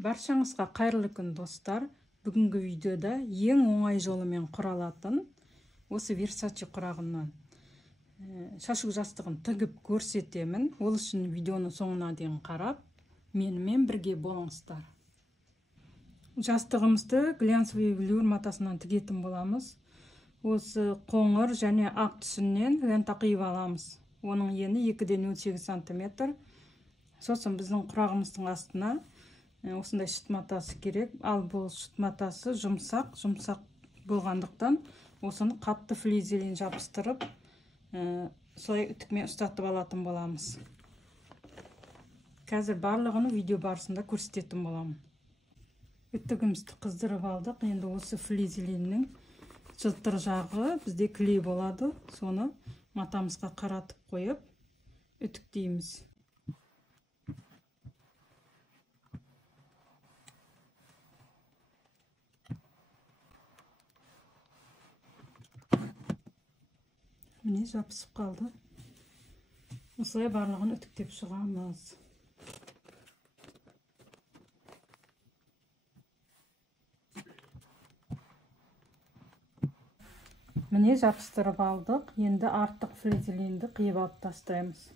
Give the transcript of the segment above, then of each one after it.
Баршаңызға қайырлы күн достар. Бүгінгі видеода ең оңай жолымен құралатын осы Versace құрағынан шашу жастығын тігіп көрсетемін. Ол үшін видеоны соңына дейін қарап, менімен бірге болыңыздар. Жастығымызды глянцевый велюр матасынан тігетін боламыз. Осы қоңыр және ақ түсінен лента қиып аламыз. Оның ені 2,8 см. Сосын біздің құрағымыздың астына осындай шыт матасы керек. Ал бұл шыт матасы жұмсақ болғандықтан осыны қатты флизелен жабыстырып, солай үтікмен ұстатып алатын боламыз. Қазір барлығын видео барысында көрсететін боламын. Үтігімізді қыздырып алдық. Енді осы флизеленнің жылтыр жағы бізде клей болады. Соны матамызға қаратып қойып, үтіктейміз. Міне жабысып қалды. Осылай барлығын үтіктеп шығамыз. Міне жабыстырып алдық. Енді артық флизеленді қиып алып тастаймыз.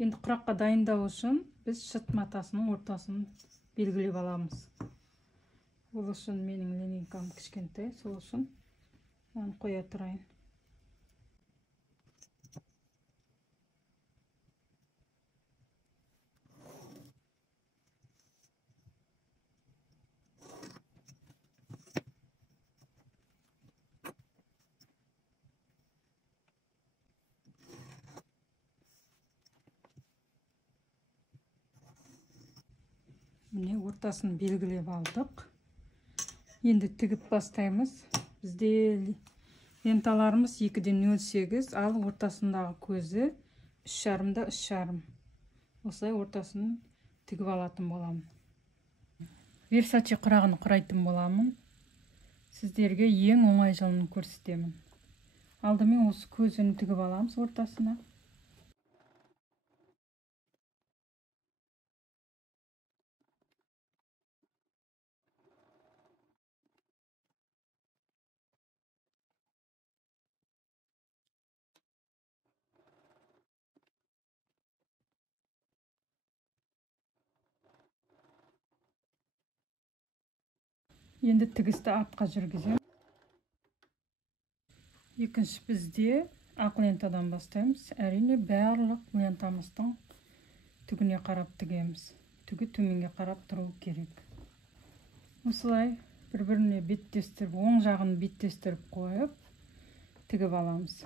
Енді құраққа дайындау үшін біз шыт матасының ортасын белгілеп аламыз. Ол үшін менің линейкам кішкентай, сол үшін оны қоя тұрайын. Міне ортасын белгілеп алдық. Енді тігіп бастаймыз. Бізде ленталарымыз 2,08, ал ортасындағы көзі 3,5-да 3,5. Осылай ортасын тігіп алатын боламын. Versace құрағын құрайтын боламын. Сіздерге ең оңай жолын көрсетемін. Алдымен осы көзін тігіп аламыз ортасына. Енді тігісті артқа жүргіземін. Екінші бізде ақ лентадан бастаймыз. Әрине барлық лентамыздың түгіне қарап тігеміз. Түгі төменге қарап тұру керек. Осылай бір-біріне беттестіріп, оң жағын беттестіріп қойып, тігіп аламыз.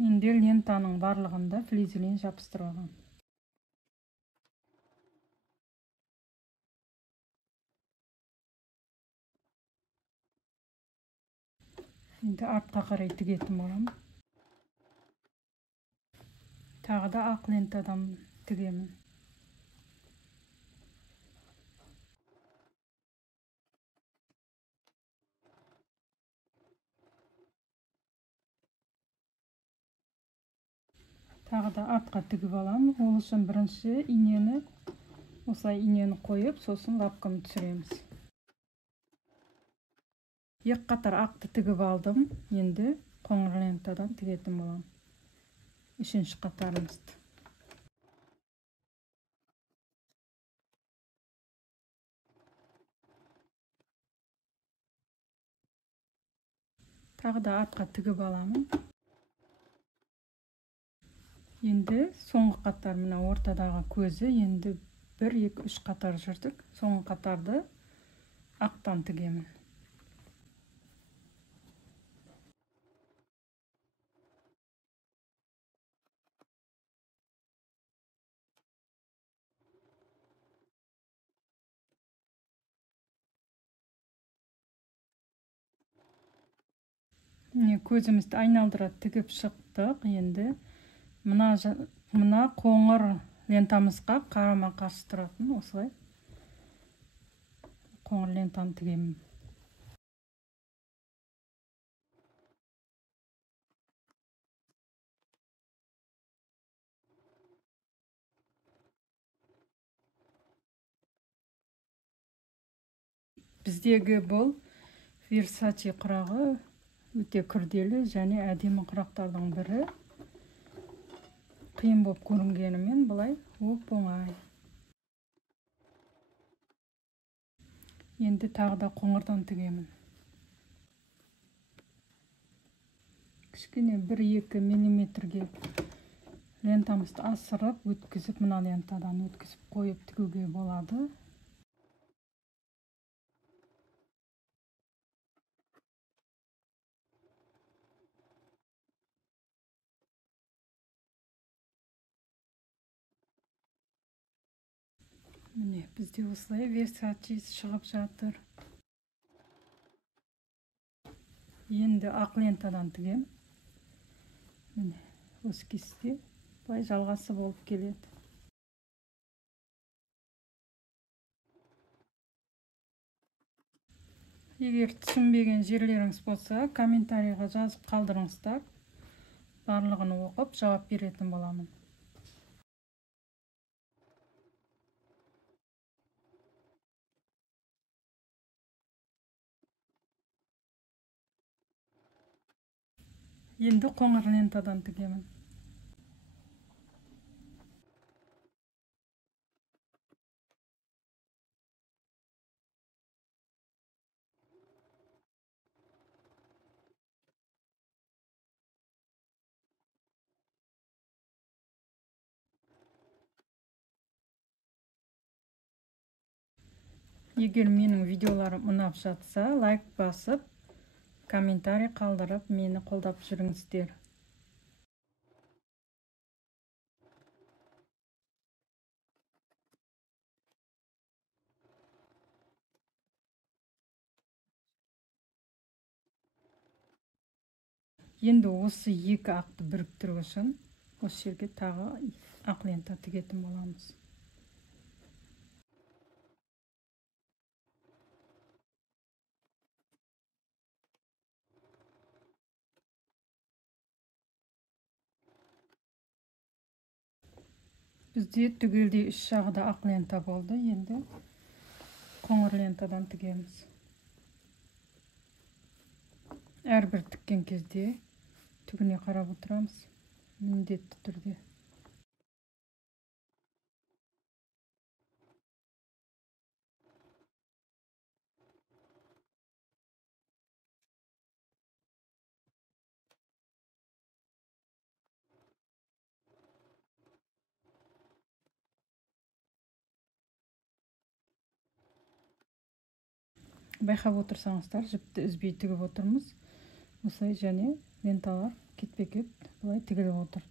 Енді лентаның барлығында флизелен жабыстырып алам. Енді артқа қарай тігетін боламын. Тағы да ақ лентадан тігемін. Тағы да артқа тігіп аламын. Ол үшін бірінші инені, осылай инені қойып, сосын лапканы түсіреміз. Екі қатар ақты тігіп алдым. Енді қоңыр лентадан тігетін боламын. Үшінші қатарымызды. Тағы да артқа тігіп аламын. Енді соңғы қатар, мына ортадағы көзі, енді 1, 2, 3 қатар жүрдік. Соңғы қатарды ақтан тігемін. Көзімізді айналдыра тігіп шықтық. Енді мына қоңыр лентамызға қарама қарсы тұратын осылай қоңыр лентаны тігемін. Біздегі бұл Versace құрағы өте күрделі және әдемі құрақтардың бірі. Қиын болып көрінгенімен бұлай оп-оңай. Енді тағы да қоңырдан тігемін. Кішкене 1-2 миллиметрге лентамызды асырып, өткізіп, мына лентадан өткізіп қойып тігуге болады. Міне, бізде осылай Versace шығып жатыр. Енді ақ лентадан тігем. Міне, осы кесте былай жалғасы болып келеді. Егер түсінбеген жерлеріңіз болса, комментарийға жазып қалдырыңыздар. Барлығын оқып, жауап беретін боламын. Енді қоңыр лентадан тігемін. Егер менің видеоларым ұнап жатса, лайк басып, комментарий қалдырып, мені қолдап жүріңіздер. Енді осы екі ақты біріктіру үшін осы жерге тағы ақ лента тігетін боламыз. Бізде түгелдей үш жағы да ақ лента болды. Енді қоңыр лентадан тігеміз. Әрбір тіккен кезде түгіне қарап отырамыз, міндетті түрде. Байқап отырсаңыздар, жіпті үзбей тігіп отырмыз. Осылай және ленталар кетпе-кет бұлай тігіліп отырды.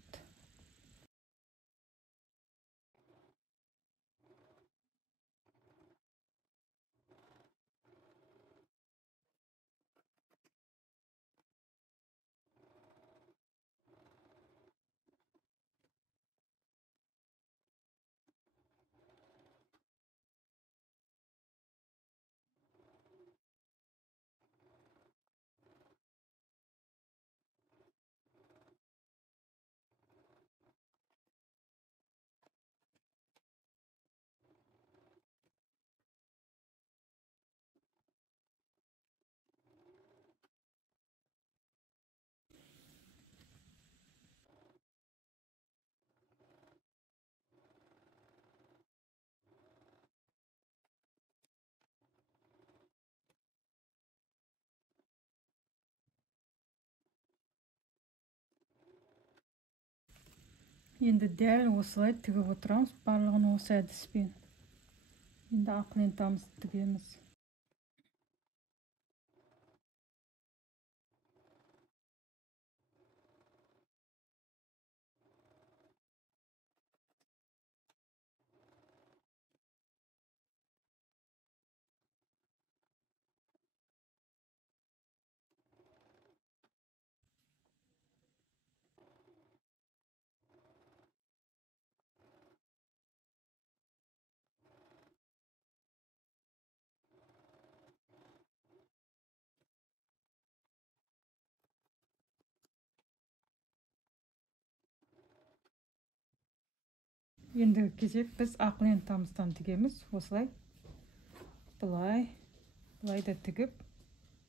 Енді дәл осылай тігіп отырамыз, барлығын осы әдіспен. Енді ақ лентамызды тігеміз. Ендігі кезек біз ақ лентамыздан тігеміз. Осылай былай да тігіп,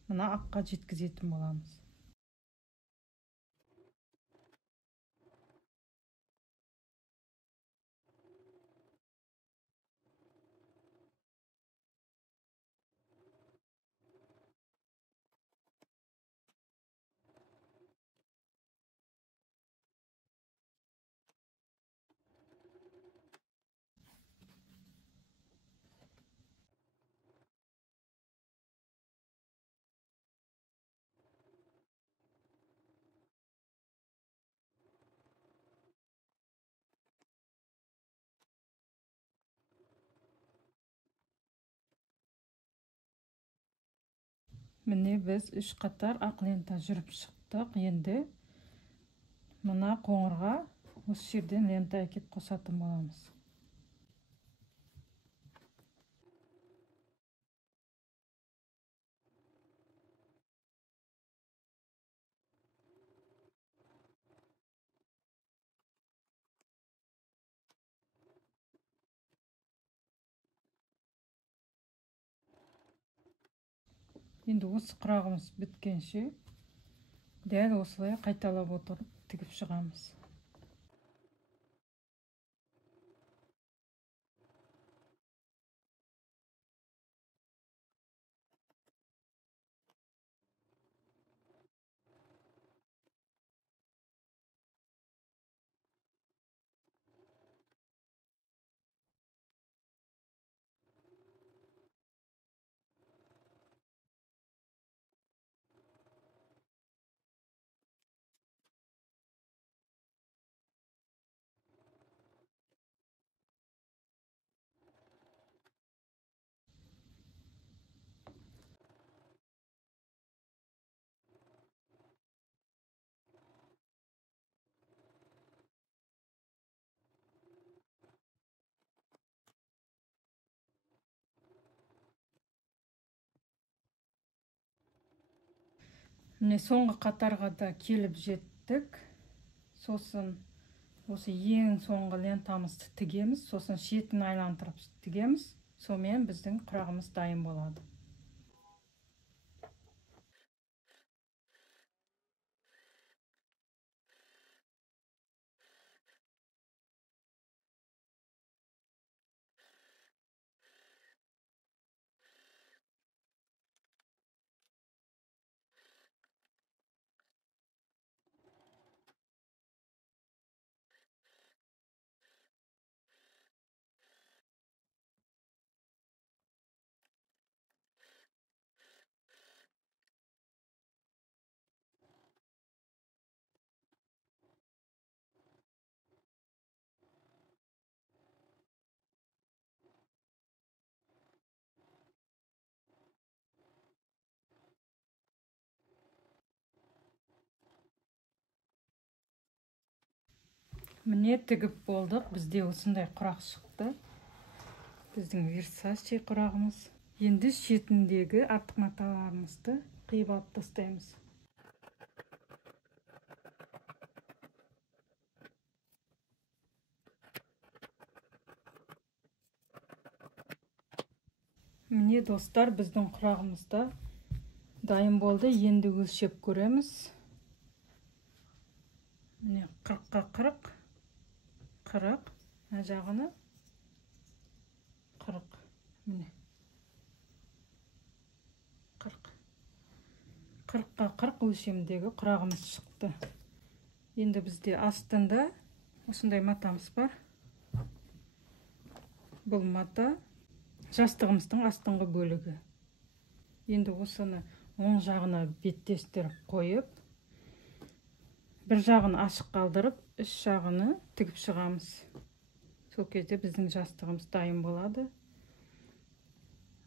мына аққа жеткізетін боламыз. Міне біз 3 қатар ақ лента жүріп шықтық. Енді мына қоңырға осы жерден лента әкеп қосатын боламыз. Енді осы құрағымыз біткенше дәл осылай қайталап отырып тігіп шығамыз. Міне соңғы қатарға да келіп жеттік. Сосын осы ең соңғы лентамызды тігеміз, сосын шетін айландырып тігеміз. Сонымен біздің құрағымыз дайын болады. Міне тігіп болдық. Бізде осындай құрақ шықты. Біздің Versace құрағымыз. Енді шетіндегі артық маталарымызды қиып алып тастаймыз. Міне достар, біздің құрағымызда дайын болды. Енді өлшеп көреміз. Міне 40-қа 40, 40, мына жағыны 40. Міне 40. 40-қа 40 өлшемдегі құрағымыз шықты. Енді бізде астында осындай матамыз бар. Бұл мата жастығымыздың астыңғы бөлігі. Енді осыны оң жағына беттестіріп қойып, бір жағын ашық қалдырып, үш жағыны тігіп шығамыз. Сол кезде біздің жастығымыз дайын болады.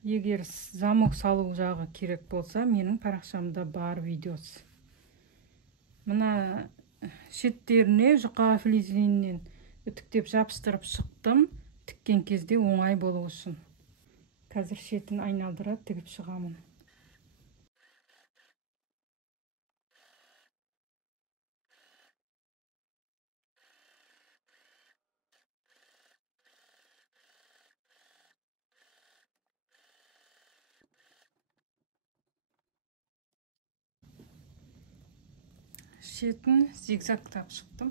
Егер замок салу жағы керек болса, менің парақшамда бар видеосы. Мына шеттеріне жұқа флизелиннен үтіктеп жабыстырып шықтым, тіккен кезде оңай болу үшін. Қазір шетін айналдыра тігіп шығамын. шетін зигзагтап шықтым.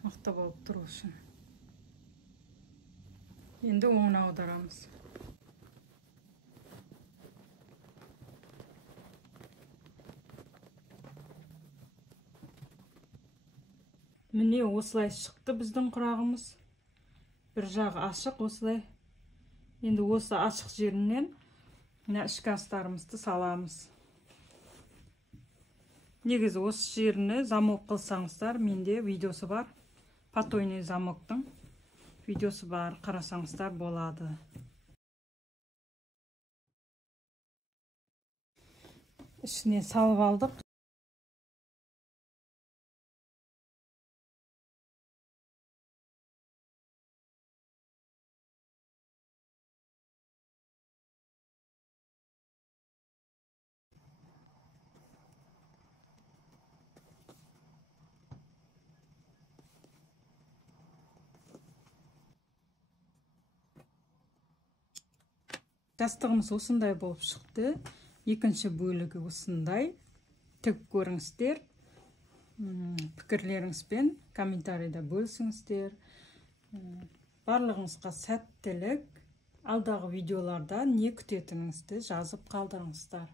Мықты болып тұру үшін. Енді оңына аударамыз. Міне осылай шықты біздің құрағымыз. Бір жағы ашық осылай. Енді осы ашық жерінен ішкі астарымызды саламыз. Негізі осы жеріні замок қылсаңыздар, менде видеосы бар. Потойный замоктың видеосы бар, қарасаңыздар болады. Ішіне салып алдық. Жастығымыз осындай болып шықты. Екінші бөлігі осындай. Тік көріңіздер. Пікірлеріңізбен комментарийда бөлісіңіздер. Барлығыңызға сәттілік. Алдағы видеоларда не күтетініңізді жазып қалдырыңыздар.